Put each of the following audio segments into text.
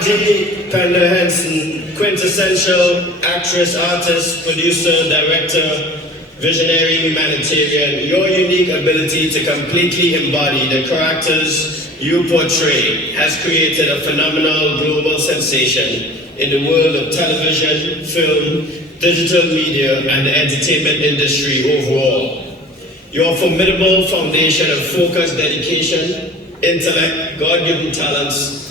Taraji Henson, quintessential actress, artist, producer, director, visionary, humanitarian, your unique ability to completely embody the characters you portray has created a phenomenal global sensation in the world of television, film, digital media, and the entertainment industry overall. Your formidable foundation of focused dedication, intellect, God-given talents,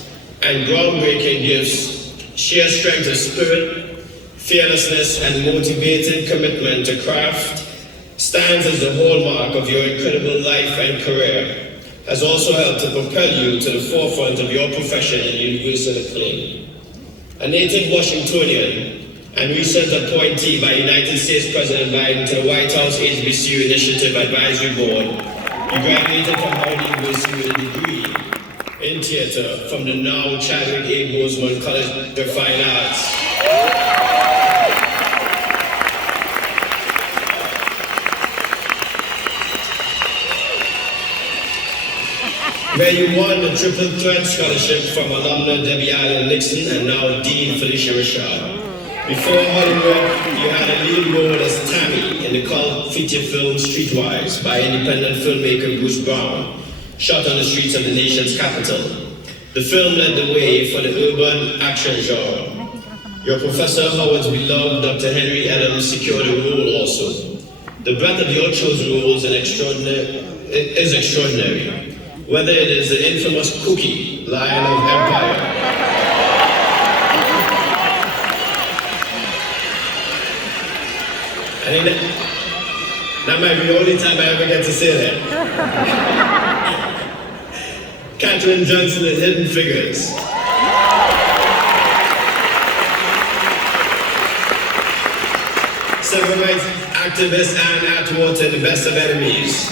and groundbreaking gifts, sheer strength of spirit, fearlessness, and motivated commitment to craft stands as the hallmark of your incredible life and career, has also helped to propel you to the forefront of your profession and universal acclaim. A native Washingtonian and recent appointee by United States President Biden to the White House HBCU Initiative Advisory Board, you graduated from Howard University with a degree in theater from the now Chadwick A. Boseman College of Fine Arts. Where you won the Triple Threat Scholarship from Alumna Debbie Allen Nixon and now Dean Felicia Rashad. Before Hollywood, you had a lead role as Tammy in the cult feature film Streetwise by independent filmmaker Bruce Brown, shot on the streets of the nation's capital. The film led the way for the urban action genre. Your Professor Howard's beloved Dr. Henry Adams secured a role also. The breadth of your chosen roles is extraordinary. Whether it is the infamous Cookie, Lion of Empire, I think that might be the only time I ever get to say that. Katherine Johnson in Hidden Figures. Civil rights activist Anne Atwater in The Best of Enemies.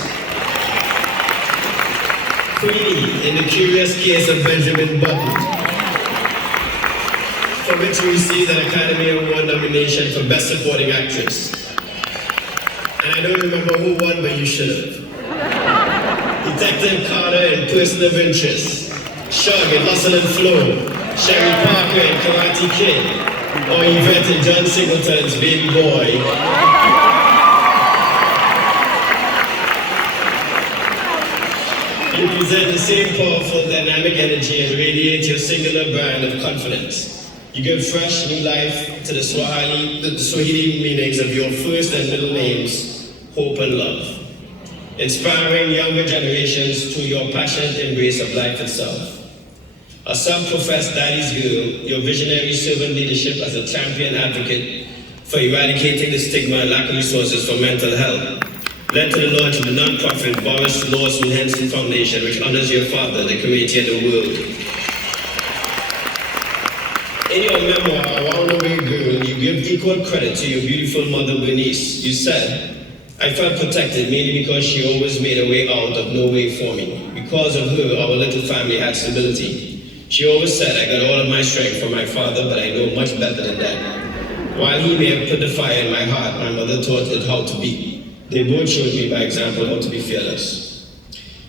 Queenie in The Curious Case of Benjamin Button, for which you received an Academy Award nomination for Best Supporting Actress. And I don't remember who won, but you should have. Detective Carter in Person of Interest, Shug in Hustle and Flow, Sherry Parker in Karate Kid, or Yvette in John Singleton's Baby Boy. You present the same powerful, dynamic energy and radiate your singular brand of confidence. You give fresh new life to the Swahili meanings of your first and middle names, hope and love. Inspiring younger generations through your passionate embrace of life itself. A self-professed daddy's girl, your visionary servant leadership as a champion advocate for eradicating the stigma and lack of resources for mental health led to the launch of the non-profit Boris Lawson Henson Foundation, which honors your father, the community, and the world. In your memoir, Around the Way Girl, you give equal credit to your beautiful mother, Bernice. You said, I felt protected mainly because she always made a way out of no way for me. Because of her, our little family had stability. She always said, I got all of my strength from my father, but I know much better than that. While he may have put the fire in my heart, my mother taught it how to be. They both showed me by example how to be fearless.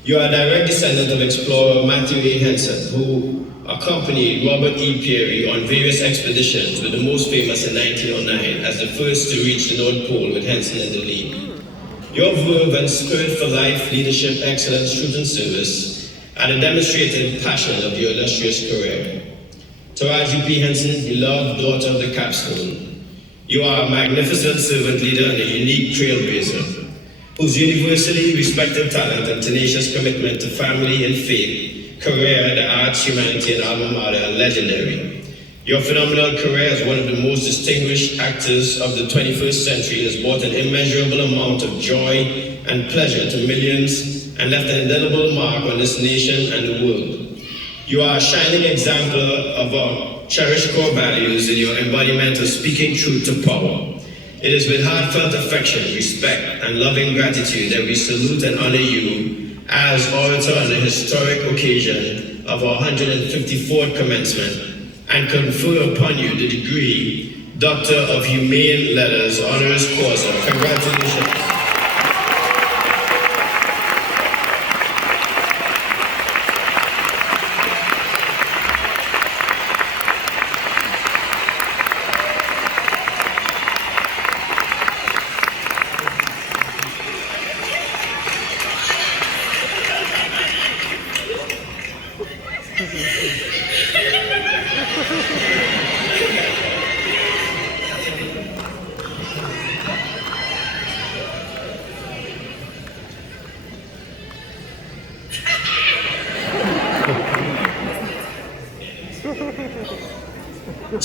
You are a direct descendant of explorer Matthew A. Henson, who accompanied Robert E. Peary on various expeditions, with the most famous in 1909 as the first to reach the North Pole with Henson in the lead. Your verve and spirit for life, leadership, excellence, truth and service are the demonstrated passion of your illustrious career. Taraji P. Henson, beloved daughter of the capstone, you are a magnificent servant leader and a unique trailblazer, whose universally respected talent and tenacious commitment to family and faith, career, the arts, humanity, and alma mater are legendary. Your phenomenal career as one of the most distinguished actors of the 21st century has brought an immeasurable amount of joy and pleasure to millions and left an indelible mark on this nation and the world. You are a shining example of our cherished core values in your embodiment of speaking truth to power. It is with heartfelt affection, respect, and loving gratitude that we salute and honor you as orator on the historic occasion of our 154th commencement and confer upon you the degree Doctor of Humane Letters Honoris Causa. Congratulations.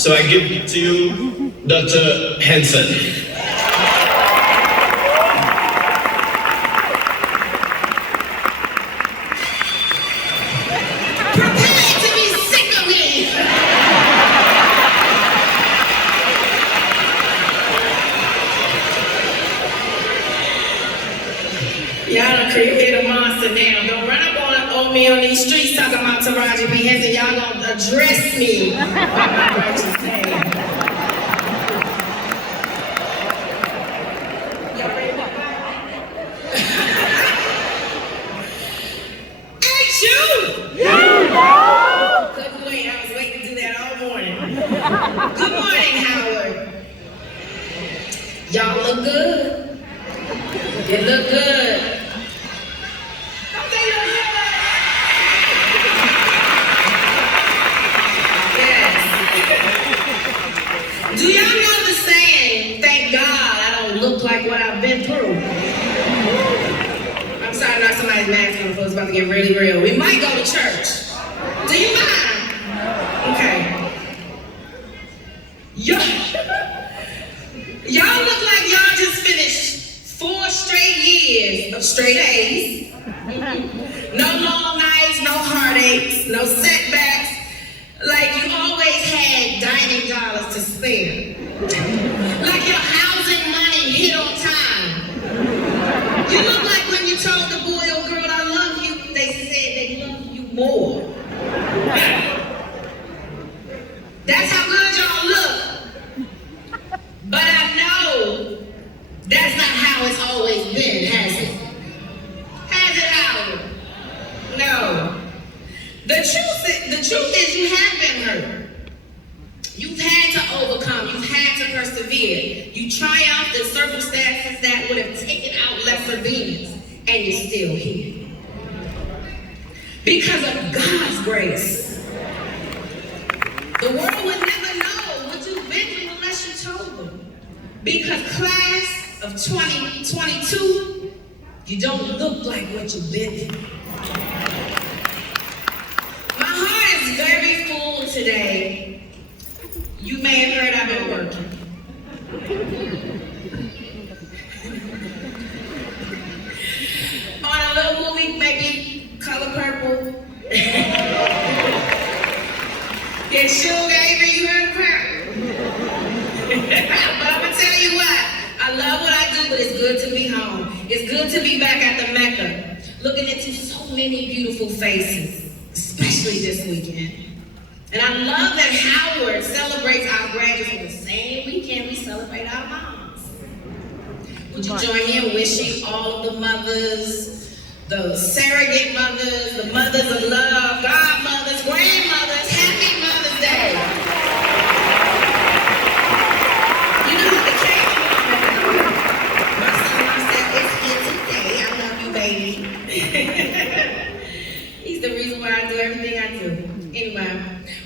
So I give it to you, Dr. Henson. Y'all done created a monster now. Don't run up on me on these streets talking about Taraji P. Henson. Y'all gonna address me by my righteous name. Y'all ready to fight? Ain't you? Couldn't wait. I was waiting to do that all morning. Good morning, Howard. Y'all look good. You look good. Don't they look good? Yes. Do y'all know the saying, thank God I don't look like what I've been through? I'm sorry, not somebody's mask on, folks, about to get really real. We might go to church. Do you mind? Okay. Y'all look like y'all just finished 4 straight years of straight A's. No long nights, no heartaches, no setbacks. Like you always had dining dollars to spare. Like your housing money hit on time. You look like when you told the boy or girl I love you, they said they love you more. That's how good y'all look. But I know that's not how it's always been, has it? Has it, Howard? No. The truth is you have been hurt. You've had to overcome. You've had to persevere. You triumphed in circumstances that would have taken out lesser demons, and you're still here. Because of God's grace. The world would never know what you've been through unless you told them. Because class of 2022, you don't look like what you've been through. My heart is very full today. You may have heard I've been working. On a little movie, maybe Color Purple. Get Sugar Avery, you heard of her? But I'm gonna tell you what, I love what I do, but it's good to be home. It's good to be back at the Mecca, looking into so many beautiful faces, especially this weekend. And I love that Howard celebrates our graduates on the same weekend we celebrate our moms. Would you join me in wishing all of the mothers, the surrogate mothers, the mothers of love, godmothers, grandmothers, happy Mother's Day. You know how the cake my son said, it's here today. I love you, baby. He's the reason why I do everything I do. Anyway,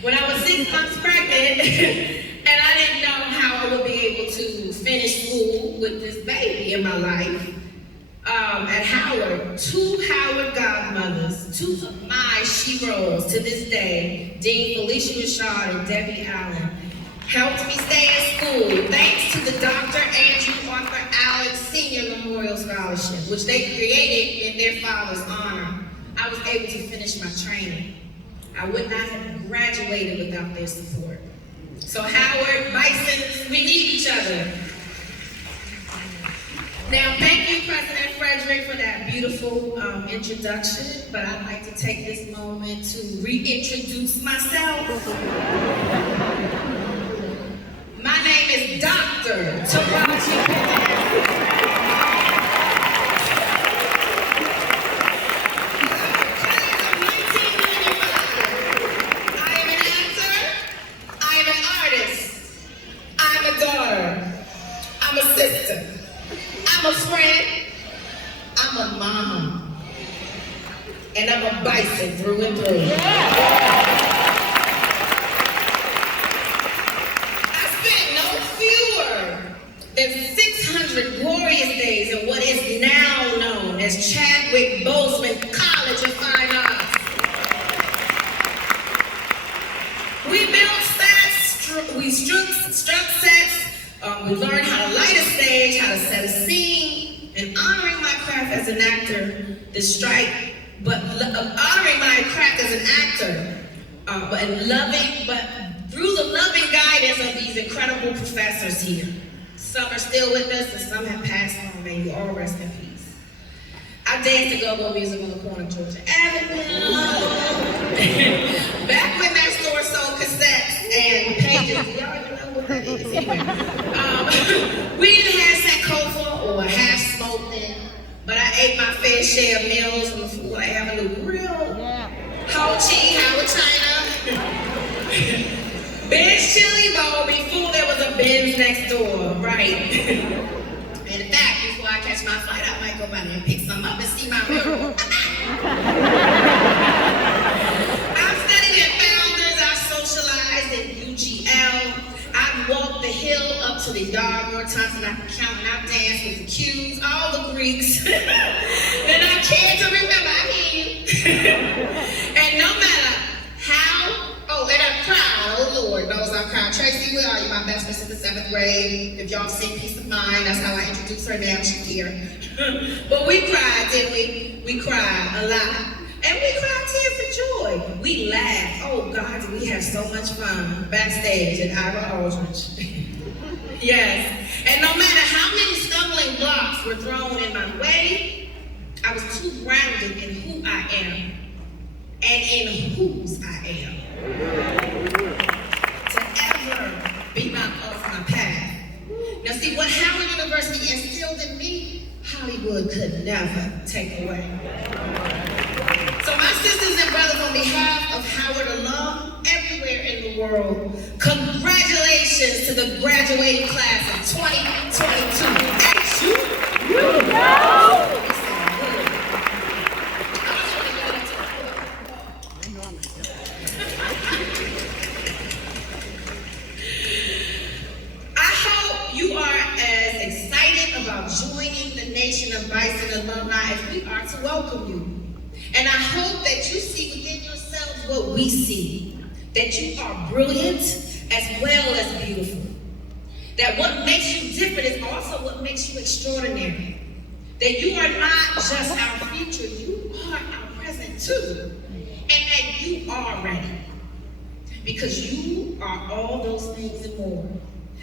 when I was 6 months pregnant, and I didn't know how I would be able to finish school with this baby in my life, at Howard, 2 Howard godmothers, 2 of my she-rolls to this day, Dean Felicia Rashad and Debbie Allen, helped me stay in school thanks to the Dr. Andrew Arthur Allen Senior Memorial Scholarship, which they created in their father's honor. I was able to finish my training. I would not have graduated without their support. So Howard, Bisons, we need each other. Now, thank you, President Frederick, for that beautiful introduction, but I'd like to take this moment to reintroduce myself. My name is Dr. Taraji. I'm a sister, I'm a friend, I'm a mom, and I'm a bison through and through. I spent no fewer than 600 glorious days in what is now known as Chadwick Boseman College of Fine Arts. We built we struck sets, we learned how to light a stage, how to set a scene, and honoring my craft as an actor, honoring my craft as an actor, but through the loving guidance of these incredible professors here. Some are still with us, and some have passed on. May you all rest in peace. I danced to go-go music on the corner of Georgia Avenue. Back when that store sold cassettes and pages. Do y'all even know what that is? Anyway, we didn't have Sankofa or hash smoked, but I ate my fair share of meals from the food I Avenue Grill. Ho Chi, Howard China. Ben's Chili Bowl before there was a Ben's next door, right? And in fact, before I catch my flight, I might go by there and pick some up and see my mirror. I've studied at Founders, I've socialized at UGL. I've walked the hill up to the yard more times than I can count, and I've danced with the Qs, all the Greeks. And I can't remember, I hear you. And no matter how, and I cried, oh Lord knows I cried. Tracy, where are you? My best friend since the 7th grade. If y'all seen Peace of Mind, that's how I introduced her now, she's here. But we cried, didn't we? We cried a lot. And we cried tears of joy. We laughed. Oh God, did we have so much fun backstage at Ira Aldridge. Yes. And no matter how many stumbling blocks were thrown in my way, I was too grounded in who I am and in whose I am to ever be knocked off my path. Now see, what Howard University instilled in me, Hollywood could never take away. So my sisters and brothers, on behalf of Howard alum everywhere in the world, congratulations to the graduating class of 2022. You know! Joining the nation of Bison alumni as we are to welcome you. And I hope that you see within yourselves what we see, that you are brilliant as well as beautiful. That what makes you different is also what makes you extraordinary. That you are not just our future, you are our present too. And that you are ready. Because you are all those things and more.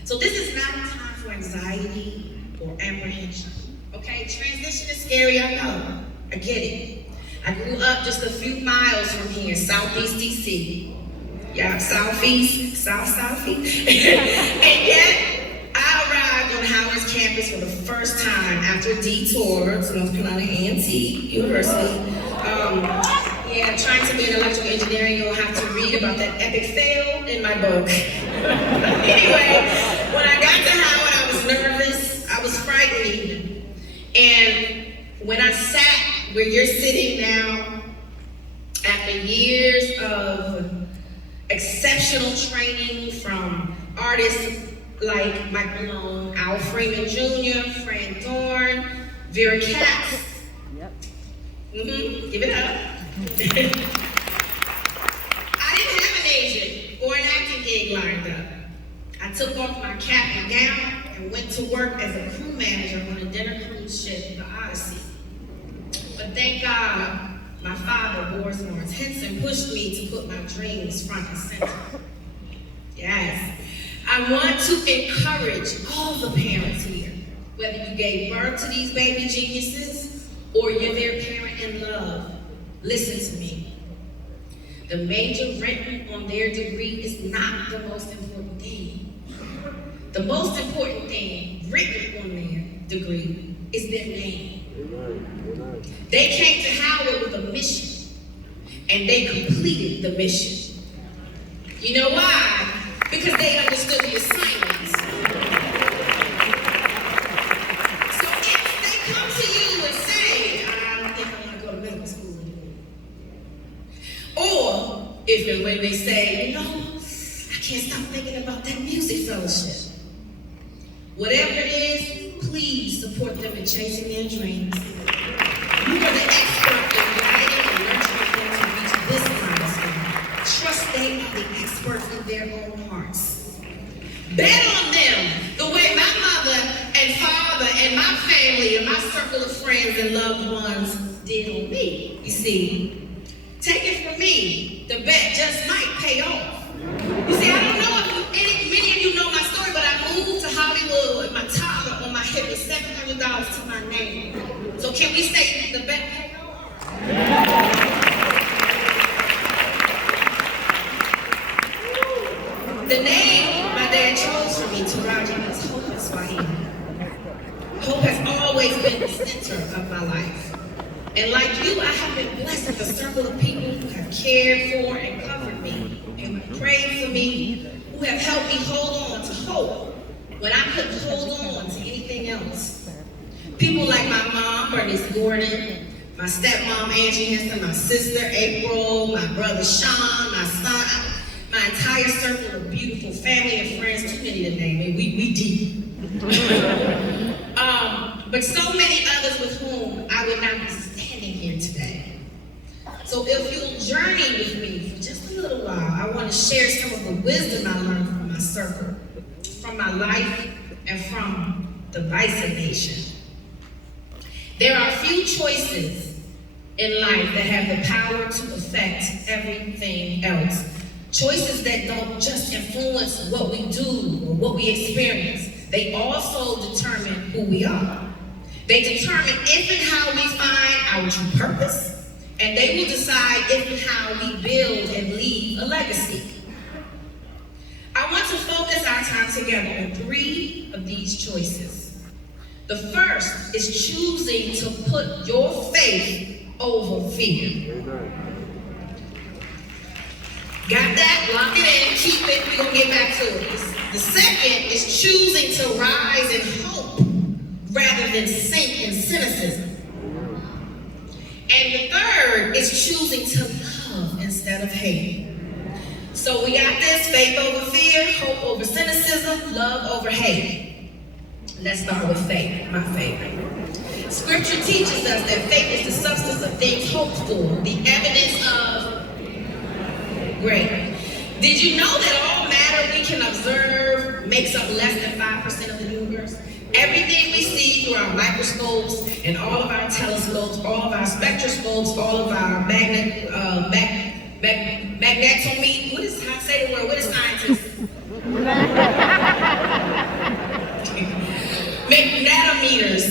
So this is not a time for anxiety or apprehension. Okay, transition is scary, I know. I get it. I grew up just a few miles from here, Southeast DC. Yeah, Southeast. And yet, I arrived on Howard's campus for the first time after a detour to North Carolina A&T University. Trying to be an electrical engineer, you'll have to read about that epic fail in my book. Anyway, when I got to Howard, I was nervous. I was frightened. And when I sat where you're sitting now, after years of exceptional training from artists like Mike Malone, Al Freeman Jr., Fran Dorn, Vera Katz. Yep. Give it up. I didn't have an agent or an acting gig lined up. I took off my cap and gown and went to work as a crew manager on a dinner cruise ship, the Odyssey. But thank God, my father, Boris Lawrence Henson, pushed me to put my dreams front and center. Yes. I want to encourage all the parents here, whether you gave birth to these baby geniuses or you're their parent in love, listen to me. The major written on their degree is not the most important thing. The most important thing written on their degree is their name. They came to Howard with a mission, and they completed the mission. You know why? Because they understood the assignments. So if they come to you and say, I don't think I want to go to medical school anymore. Or if and when they say, I can't stop thinking about that music fellowship. Whatever it is, please support them in chasing their dreams. You are the expert in guiding and nurturing them to reach this milestone. Trust they are the experts in their own hearts. Bet on them the way my mother and father and my family and my circle of friends and loved ones did on me. You see, take it from me, the bet just might pay off. You see, I don't know if many of you know my story, but I moved to Hollywood with my toddler on my hip with $700 to my name. So can we say the bet paid off? The name my dad chose for me, Taraji, means hope in Swahili. Hope has always been the center of my life. And like you, I have been blessed with a circle of people who have cared for and covered me, and who prayed for me, who have helped me hold on to hope when I couldn't hold on to anything else. People like my mom, Bernice Gordon, my stepmom, Angie Henson, my sister, April, my brother, Sean, my son, my entire circle of beautiful family and friends, too many to name, we deep. But so many others with whom I would not be standing here today. So if you'll journey with me for just a little while, I want to share some of the wisdom I learned from my circle, from my life, and from the Bison Nation. There are few choices in life that have the power to affect everything else. Choices that don't just influence what we do or what we experience, they also determine who we are. They determine if and how we find our true purpose, and they will decide if and how we build and leave a legacy. I want to focus our time together on 3 of these choices. The first is choosing to put your faith over fear. Got that? Lock it in, keep it, we're going to get back to it. The second is choosing to rise in hope rather than sink in cynicism. And the third is choosing to love instead of hate. So we got this: faith over fear, hope over cynicism, love over hate. Let's start with faith, my favorite. Scripture teaches us that faith is the substance of things hoped for, the evidence of great. Did you know that all matter we can observe makes up less than 5% of the universe? Everything we see through our microscopes and all of our telescopes, all of our spectroscopes, all of our magnetometers, what is, how to say the word, what is scientists? Magnetometers.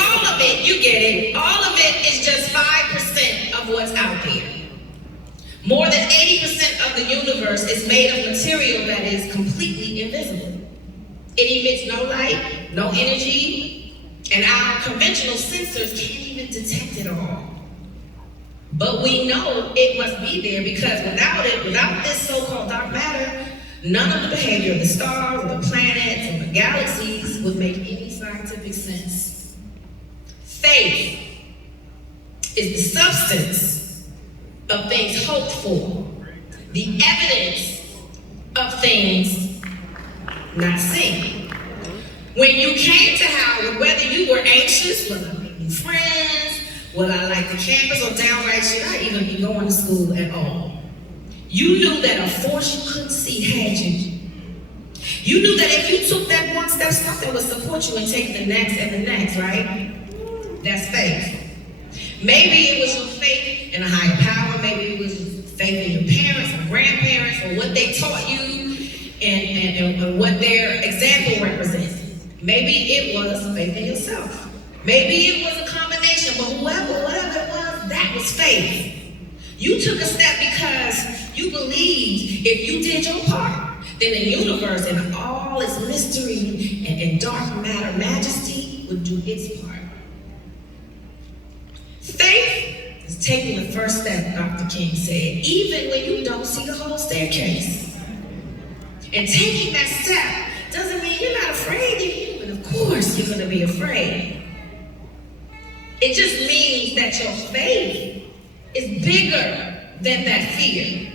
All of it, you get it, all of it is just 5% of what's out there. More than 80% of the universe is made of material that is completely invisible. It emits no light, no energy, and our conventional sensors can't even detect it all. But we know it must be there because without it, without this so-called dark matter, none of the behavior of the stars, or the planets, or the galaxies would make any scientific sense. Faith is the substance of things hoped for, the evidence of things not seen. When you came to Howard, whether you were anxious, whether I made new friends, whether I liked the campus, or downright should I even be going to school at all, you knew that a force you couldn't see had you. You knew that if you took that one step, something would support you and take the next and the next, right? That's faith. Maybe it was your faith in a higher power, maybe it was faith in your parents or grandparents or what they taught you and what their example represents. Maybe it was faith in yourself. Maybe it was a combination, but whatever it was, that was faith. You took a step because you believed if you did your part, then the universe and all its mystery and dark matter majesty would do its part. Faith is taking the first step, Dr. King said, even when you don't see the whole staircase. And taking that step doesn't mean you're not afraid. You're human. Of course you're going to be afraid. It just means that your faith is bigger than that fear.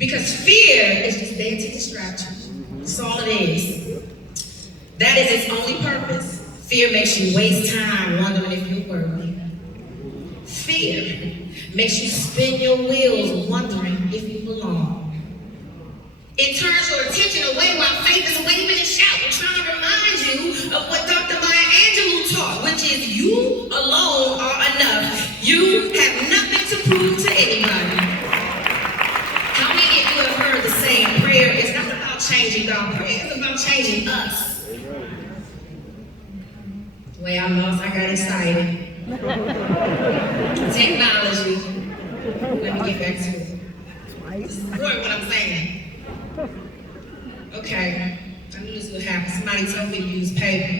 Because fear is just there to distract you. That's all it is. That is its only purpose. Fear makes you waste time wondering if you're worthy. Fear makes you spin your wheels wondering if you belong. It turns your attention away while faith is waving and shouting, trying to remind you of what Dr. Maya Angelou taught, which is you alone are enough. You have nothing to prove to anybody. How many of you have heard the saying, prayer is not about changing God, prayer is about changing us? The way I lost, I got excited. Technology. Let me get back to it. This is important what I'm saying. Okay. I knew this would happen. Somebody told me to use paper.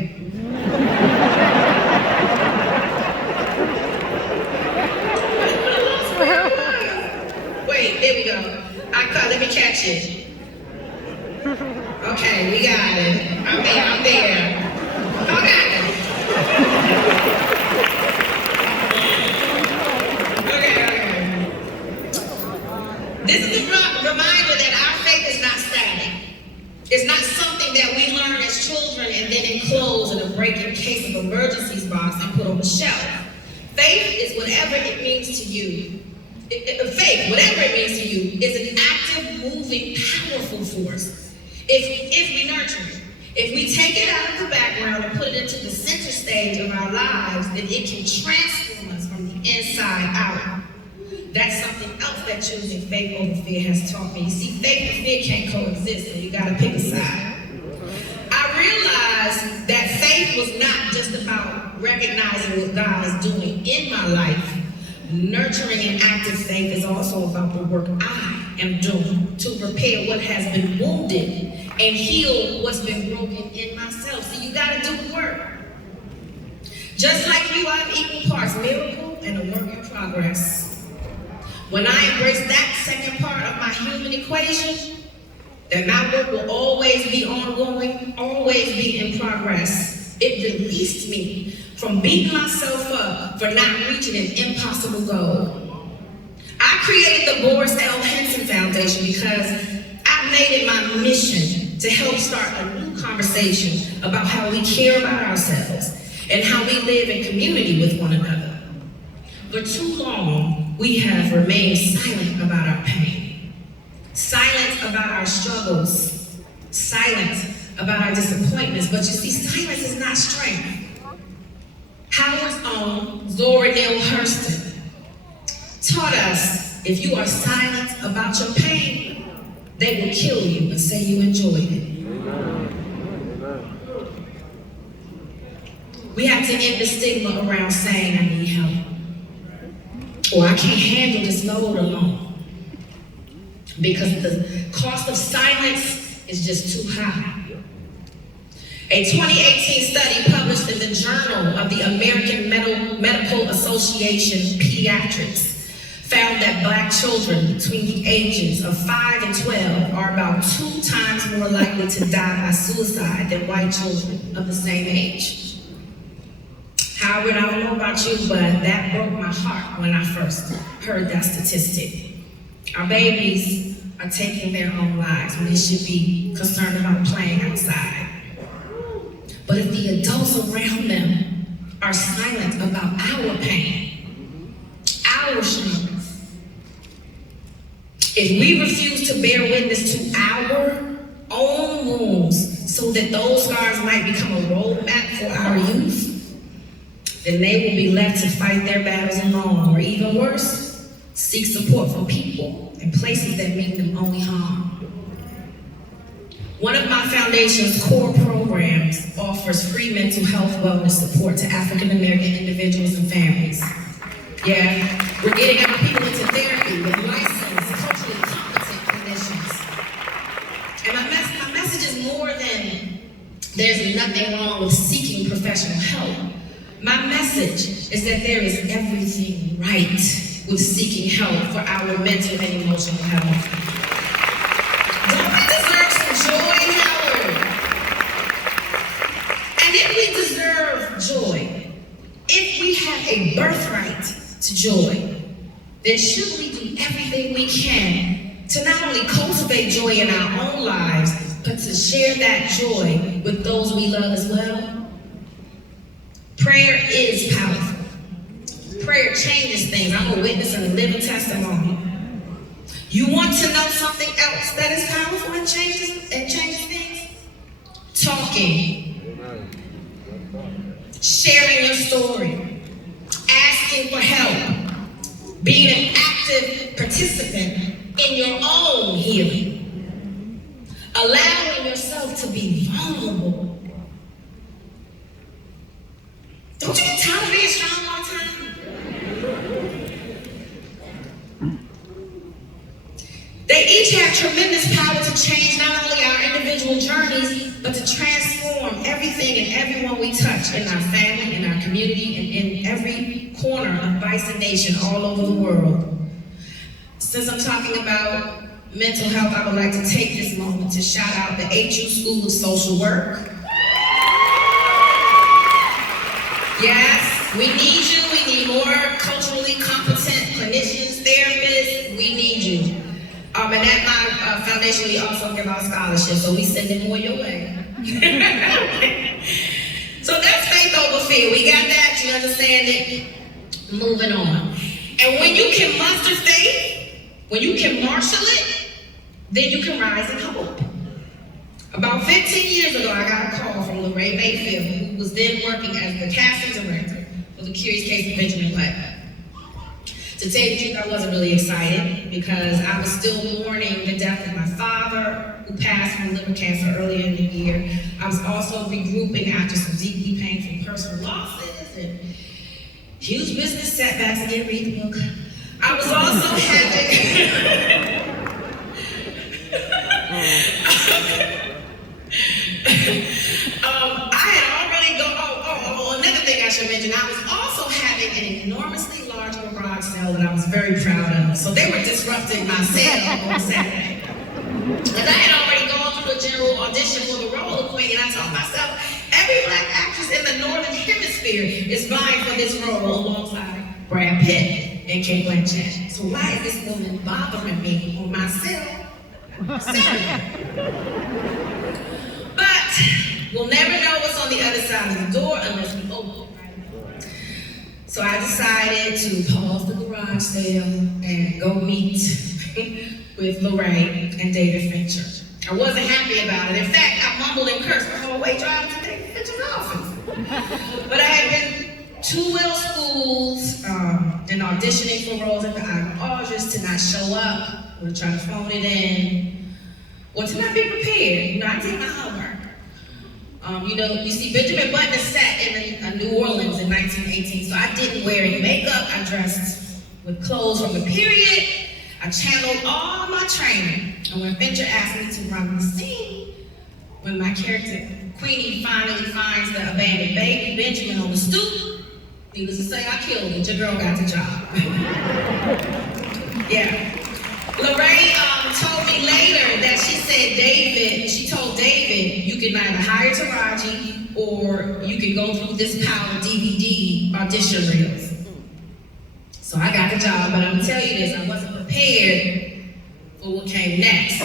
Wait, there we go. Let me catch it. Okay, we got it. I'm there. Okay. This is a reminder that our faith is not static. It's not something that we learn as children and then enclose in a break-in-case of emergencies box and put on the shelf. Faith is whatever it means to you. Faith, whatever it means to you, is an active, moving, powerful force. If we nurture it, if we take it out of the background and put it into the center stage of our lives, then it can transform us from the inside out. That's something else that choosing faith over fear has taught me. You see, faith and fear can't coexist, so you gotta pick a side. I realized that faith was not just about recognizing what God is doing in my life. Nurturing an active faith is also about the work I am doing to repair what has been wounded and heal what's been broken in myself. So you gotta do the work. Just like you, I'm equal parts miracle and a work in progress. When I embrace that second part of my human equation, then my work will always be ongoing, always be in progress. It released me from beating myself up for not reaching an impossible goal. I created the Boris L. Henson Foundation because I made it my mission to help start a new conversation about how we care about ourselves and how we live in community with one another. For too long, we have remained silent about our pain, silent about our struggles, silent about our disappointments. But you see, silence is not strength. Howard's own Zora Neale Hurston taught us if you are silent about your pain, they will kill you and say you enjoyed it. We have to end the stigma around saying I need help, or I can't handle this load alone, because the cost of silence is just too high. A 2018 study published in the Journal of the American Medical Association Pediatrics found that Black children between the ages of 5 and 12 are about 2 times more likely to die by suicide than white children of the same age. Howard, I don't know about you, but that broke my heart when I first heard that statistic. Our babies are taking their own lives when they should be concerned about playing outside. But if the adults around them are silent about our pain, our struggles, if we refuse to bear witness to our own wounds so that those scars might become a roadmap for our youth, then they will be left to fight their battles alone, or even worse, seek support from people and places that mean them only harm. One of my foundation's core programs offers free mental health wellness support to African American individuals and families. Yeah, we're getting our people into therapy with licensed, culturally competent clinicians. And my message is more than there's nothing wrong with seeking professional help. My message is that there is everything right with seeking help for our mental and emotional health. Don't we deserve some joy, Howard? And if we deserve joy, if we have a birthright to joy, then should we do everything we can to not only cultivate joy in our own lives, but to share that joy with those we love as well? Prayer is powerful. Prayer changes things. I'm a witness and a living testimony. You want to know something else that is powerful and changes things? Talking. Sharing your story. Asking for help. Being an active participant in your own healing. Allowing yourself to be vulnerable. Don't you get tired of being strong all the time? They each have tremendous power to change not only our individual journeys, but to transform everything and everyone we touch in our family, in our community, and in every corner of Bison Nation all over the world. Since I'm talking about mental health, I would like to take this moment to shout out the HU School of Social Work. Yes, we need you. We need more culturally competent clinicians, therapists. We need you. And at my foundation, we also give out scholarships, so we send them more your way. So that's faith over fear. We got that. You understand it? Moving on. And when you can muster faith, when you can marshal it, then you can rise in hope. About 15 years ago, I got a call from Lorraine Mayfield, who was then working as the casting director for The Curious Case of Benjamin Button. To tell you the truth, I wasn't really excited because I was still mourning the death of my father, who passed from liver cancer earlier in the year. I was also regrouping after some deeply painful personal losses and huge business setbacks. I didn't read the book. I was also having... another thing I should mention, I was also having an enormously large garage sale that I was very proud of. So they were disrupting my sale on Saturday. And I had already gone through a general audition for the role of Queen, and I told myself, every black actress in the Northern Hemisphere is vying for this role alongside Brad Pitt and Kate Blanchett. So why is this woman bothering me on my sale Saturday? But we'll never know what's on the other side of the door unless we open it right. So I decided to pause the garage sale and go meet with Lorraine and David Fincher. I wasn't happy about it. In fact, I mumbled and cursed the whole way driving to David Fincher's office. But I had been too well schooled and auditioning for roles at the Alumna to not show up or try to phone it in or to not be prepared. You know, I did my homework. You see, Benjamin Button is set in New Orleans in 1918, so I didn't wear any makeup. I dressed with clothes from the period. I channeled all my training. And when Fincher asked me to run the scene, when my character, Queenie, finally finds the abandoned baby, Benjamin, on the stoop, needless to say, I killed it. Your girl got the job. Yeah. Lorraine told me later that she told David, you can either hire Taraji or you can go through this pile of DVD audition reels. So I got the job, but I'm gonna tell you this, I wasn't prepared for what came next.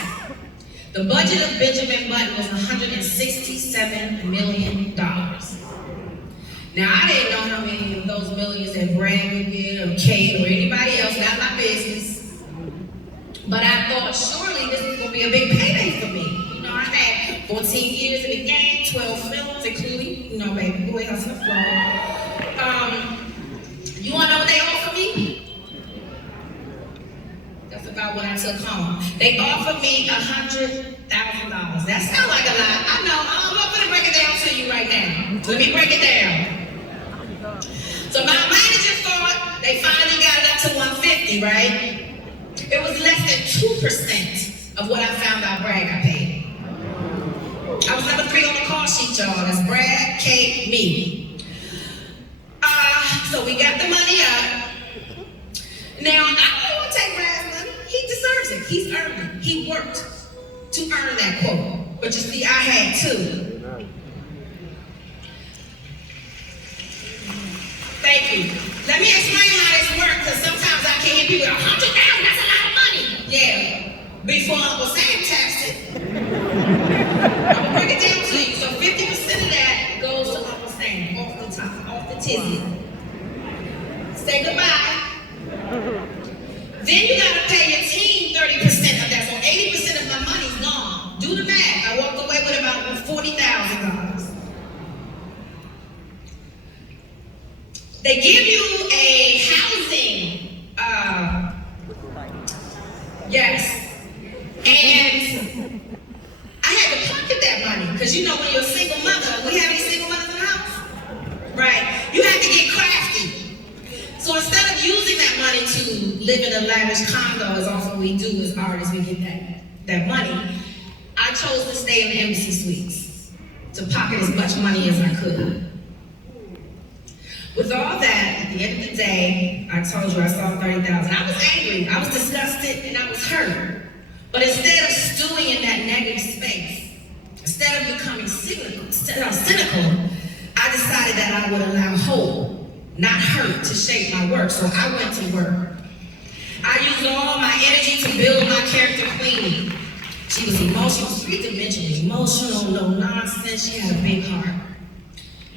The budget of Benjamin Button was $167 million. Now, I didn't know how many of those millions that Brad would get or Kate or anybody else, not my business. But I thought, surely this is gonna be a big payday for me. You know, I had 14 years in the game, 12 films, including, Baby Boy, House on the Floor. You wanna know what they offered me? That's about what I took home. They offered me $100,000. That sounds like a lot. I know, I'm not gonna break it down to you right now. Let me break it down. So my manager thought they finally got it up to 150, right? It was less than 2% of what I found out Brad got paid. I was number 3 on the call sheet, y'all. That's Brad, Kate, me. So we got the money up. Now, I don't want to take Brad's money. He deserves it. He's earned it. He worked to earn that quote. But you see, I had to. Thank you. Let me explain how this works, because sometimes I can hear people go, $100,000, that's a lot of money. Yeah, before Uncle Sam taxed it. I'm gonna break it down to you. So 50% of that goes to Uncle Sam, off the top, off the tizzy. Say goodbye. Then you gotta pay your team 30% They give you a housing, yes. And I had to pocket that money, because you know when you're a single mother, we have any single mothers in the house? Right? You have to get crafty. So instead of using that money to live in a lavish condo, as often we do as artists, we get that money, I chose to stay in the embassy suites to pocket as much money as I could. With all that, at the end of the day, I told you I saw 30,000. I was angry, I was disgusted, and I was hurt. But instead of stewing in that negative space, instead of becoming cynical, I decided that I would allow hope, not hurt, to shape my work. So I went to work. I used all my energy to build my character Queenie. She was emotional, three-dimensional, emotional, no nonsense. She had a big heart.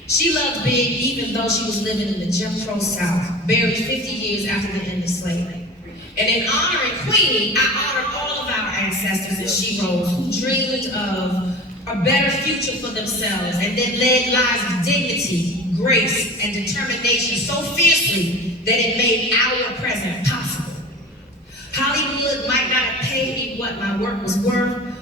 She loved big even though she was living in the Jim Crow South, buried 50 years after the end of slavery. And in honoring Queenie, I honored all of our ancestors and sheroes who dreamed of a better future for themselves and then led lives of dignity, grace, and determination so fiercely that it made our present possible. Hollywood might not have paid me what my work was worth,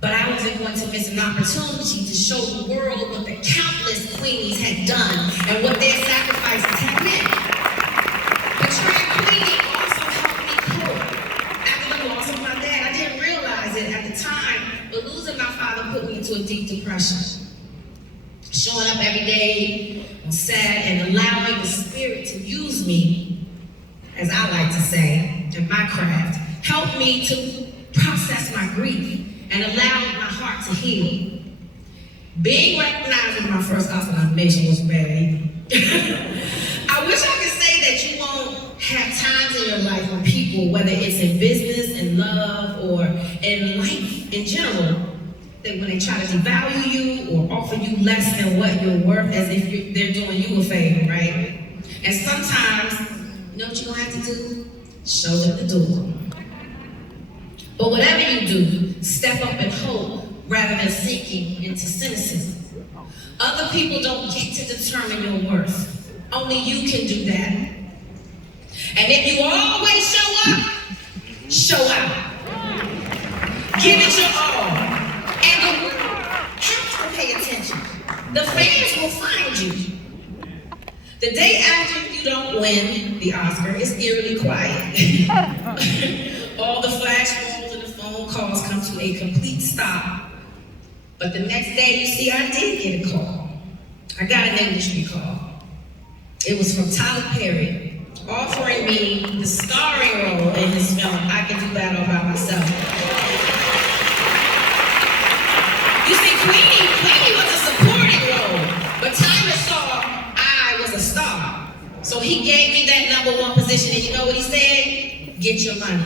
but I wasn't going to miss an opportunity to show the world what the countless Queenies had done and what their sacrifices had meant. Portraying Queenie also helped me cope. After the loss of my dad, I didn't realize it at the time, but losing my father put me into a deep depression. Showing up every day on set and allowing the spirit to use me, as I like to say, in my craft, helped me to process my grief and allow my heart to heal. Being recognized with my first Oscar nomination was bad either. I wish I could say that you won't have times in your life when people, whether it's in business, in love, or in life in general, that when they try to devalue you or offer you less than what you're worth, as if they're doing you a favor, right? And sometimes, you know what you're gonna have to do? Show them the door. But whatever you do, step up in hope rather than sinking into cynicism. Other people don't get to determine your worth. Only you can do that. And if you always show up, show out. Give it your all. And the world has to pay attention. The fans will find you. The day after you don't win the Oscar, it's eerily quiet. All the flash phones and the phone calls come to a complete stop. But the next day, you see, I did get a call. I got an industry call. It was from Tyler Perry, offering me the starring role in his film, I Can Do That All By Myself. You see, Queenie was a supporting role, but Tyler saw I was a star. So he gave me that #1 position, and you know what he said? Get your money.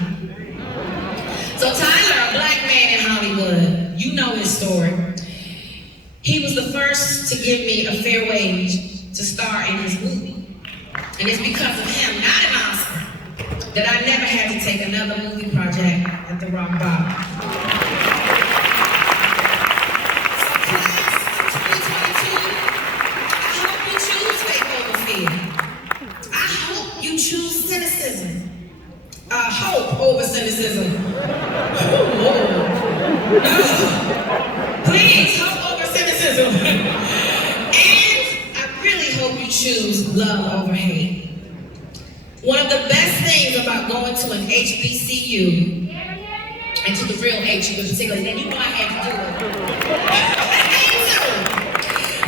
So Tyler, a black man in Hollywood, you know his story. He was the first to give me a fair wage to star in his movie. And it's because of him, not an Oscar, that I never had to take another movie project at the rock bottom. So class of 2022, I hope you choose faith over fear. I hope you choose cynicism. Hope over cynicism. Please, hope over cynicism. And I really hope you choose love over hate. One of the best things about going to an HBCU, and to the real H in particular, and you know I had to do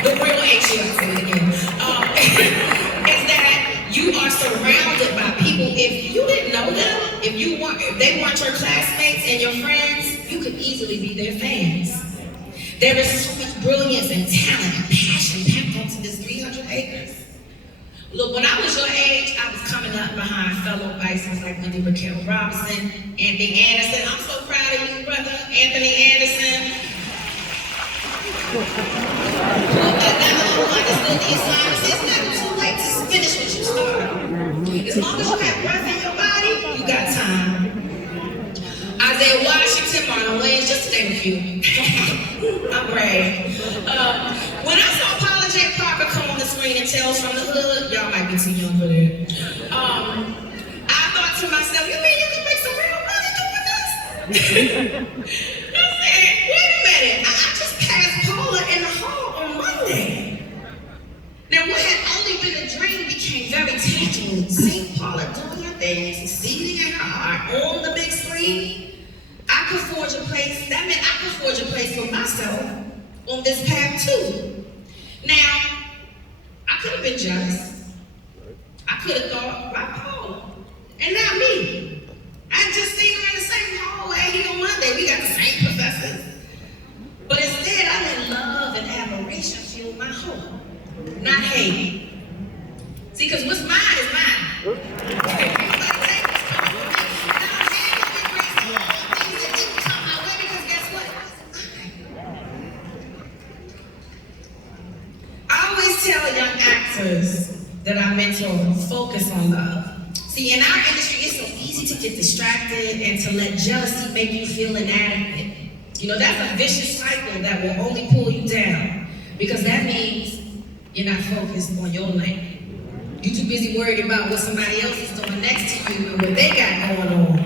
it. The real H, I'll say it again. Is that you are surrounded by people. If you didn't know them, if they weren't your classmates and your friends, you could easily be their fans. There is so much brilliance and talent and passion packed onto this 300 acres. Look, when I was your age, I was coming up behind fellow Bisons like Wendy Raquel Robinson, Anthony Anderson. I'm so proud of you, brother, Anthony Anderson. It's never too late to finish what you started. As long as you have breath in your body, you got time. Isaiah Washington, Marlon Wayans, just to name a few. I'm brave. When I saw Paula J. Parker come on the screen and Tales from the Hood, y'all might might be too young for that. I thought to myself, you mean you can make some real money doing this? I said, wait a minute, I just passed Paula in the hall on Monday. Now what had only been a dream became very tangible. Seeing Paula doing her thing, succeeding in her art on the big screen. I could forge a place, that meant I could forge a place for myself on this path too. Now, I could have been jealous. I could have thought, why Paula? And not me. I just seen her in the same hallway here on Monday. We got the same professors. But instead, I let love and admiration fuel my hope, not hate. See, because what's mine is mine. Tell young actors that I mentor, focus on love. See, in our industry, it's so easy to get distracted and to let jealousy make you feel inadequate. You know, that's a vicious cycle that will only pull you down because that means you're not focused on your lane. You're too busy worried about what somebody else is doing next to you and what they got going on.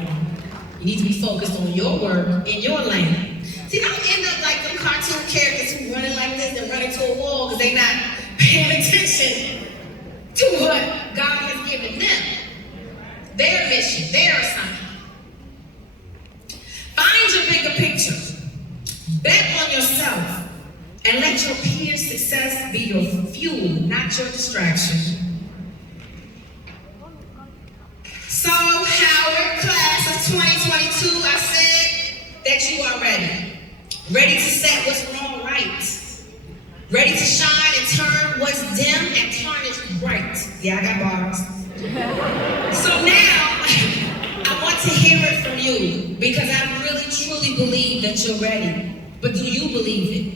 You need to be focused on your work in your lane. See, don't end up like them cartoon characters who running like this and running to a wall because they're not paying attention to what God has given them. Their mission, their assignment. Find your bigger picture. Bet on yourself. And let your peers' success be your fuel, not your distraction. So, Howard, class of 2022, I said that you are ready. Ready to set what's wrong right. Ready to shine and turn what's dim and turn it bright. Yeah, I got bars. So now, I want to hear it from you because I really truly believe that you're ready. But do you believe it?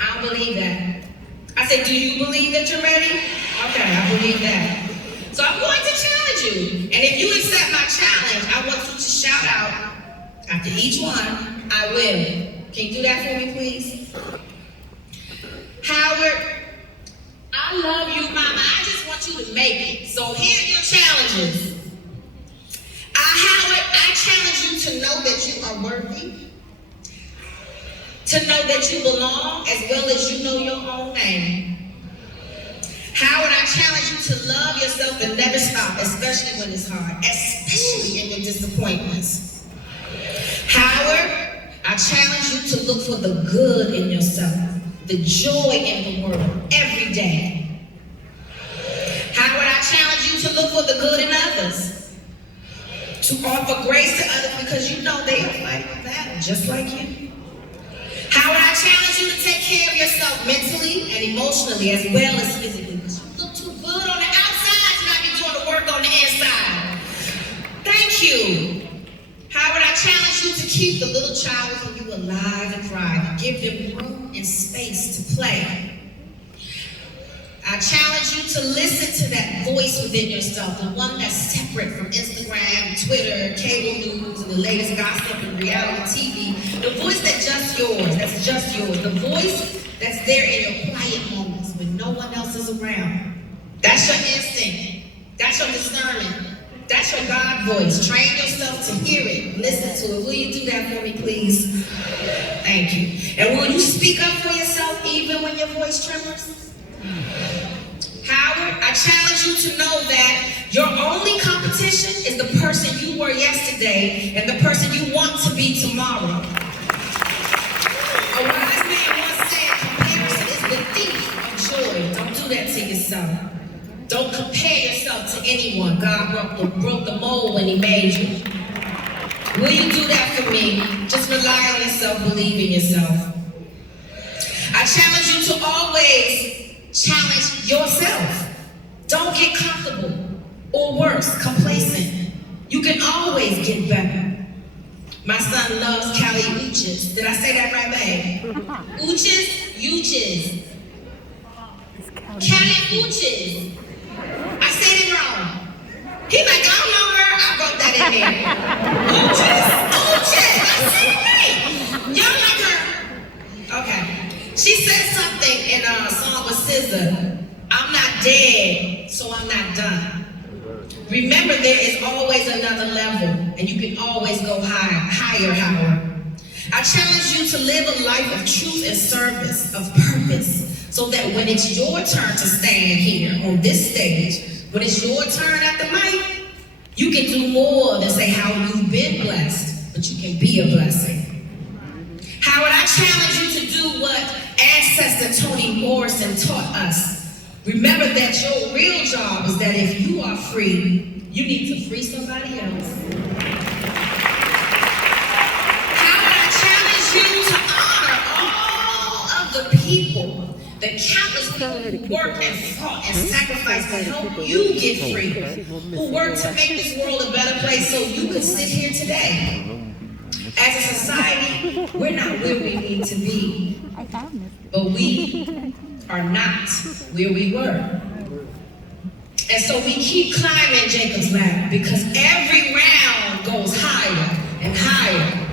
I believe that. I said, do you believe that you're ready? Okay, I believe that. So I'm going to challenge you. And if you accept my challenge, I want you to shout out after each one, I will. Can you do that for me, please? Howard, I love you, Mama. I just want you to make it. So here are your challenges. Howard, I challenge you to know that you are worthy, to know that you belong as well as you know your own name. Howard, I challenge you to love yourself and never stop, especially when it's hard, especially in your disappointments. Howard, I challenge you to look for the good in yourself, the joy in the world, every day. Howard, I challenge you to look for the good in others, to offer grace to others because you know they are fighting a battle just like you. Howard, I challenge you to take care of yourself mentally and emotionally as well as physically because you look too good on the outside to not be doing the work on the inside. Thank you. Howard, I challenge you to keep the little child within you alive and thriving. Give them room and space to play. I challenge you to listen to that voice within yourself, the one that's separate from Instagram, Twitter, cable news, and the latest gossip and reality TV. The voice that's just yours, The voice that's there in your quiet moments when no one else is around. That's your instinct. That's your discernment. That's your God voice. Train yourself to hear it. Listen to it. Will you do that for me, please? Thank you. And will you speak up for yourself even when your voice tremors? Howard, I challenge you to know that your only competition is the person you were yesterday and the person you want to be tomorrow. A wise man once said, comparison is the thief of joy. Don't do that to yourself. Don't compare yourself to anyone. God broke the mold when he made you. Will you do that for me? Just rely on yourself, believe in yourself. I challenge you to always challenge yourself. Don't get comfortable or worse, complacent. You can always get better. My son loves Cali Uchis. Did I say that right, babe? Uchis. Cali Uchis. I said it wrong. He like, I don't know where I wrote that in there. Uchis. I said it right. Y'all like her? Okay. She said something in a song with SZA. I'm I'm not dead, so I'm not done. Remember, there is always another level, and you can always go higher, Howard. I challenge you to live a life of truth and service, of purpose, so that when it's your turn to stand here on this stage, when it's your turn at the mic, you can do more than say how you've been blessed, but you can be a blessing. Howard, I challenge you to do what ancestor Toni Morrison taught us. Remember that your real job is that if you are free, you need to free somebody else. Howard, I challenge you to honor all of the people, the countless people who worked and fought and sacrificed to help you get free, who worked to make this world a better place so you can sit here today. As a society, we're not where we need to be, but we are not where we were. And so we keep climbing Jacob's ladder because every round goes higher and higher.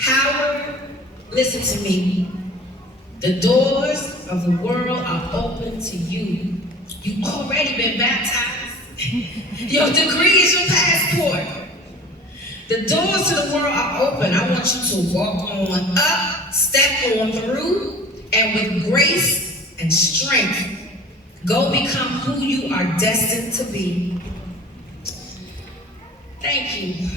Howard, listen to me. The doors of the world are open to you. You've already been baptized. Your degree is your passport. The doors to the world are open. I want you to walk on up, step on through, and with grace and strength, go become who you are destined to be. Thank you.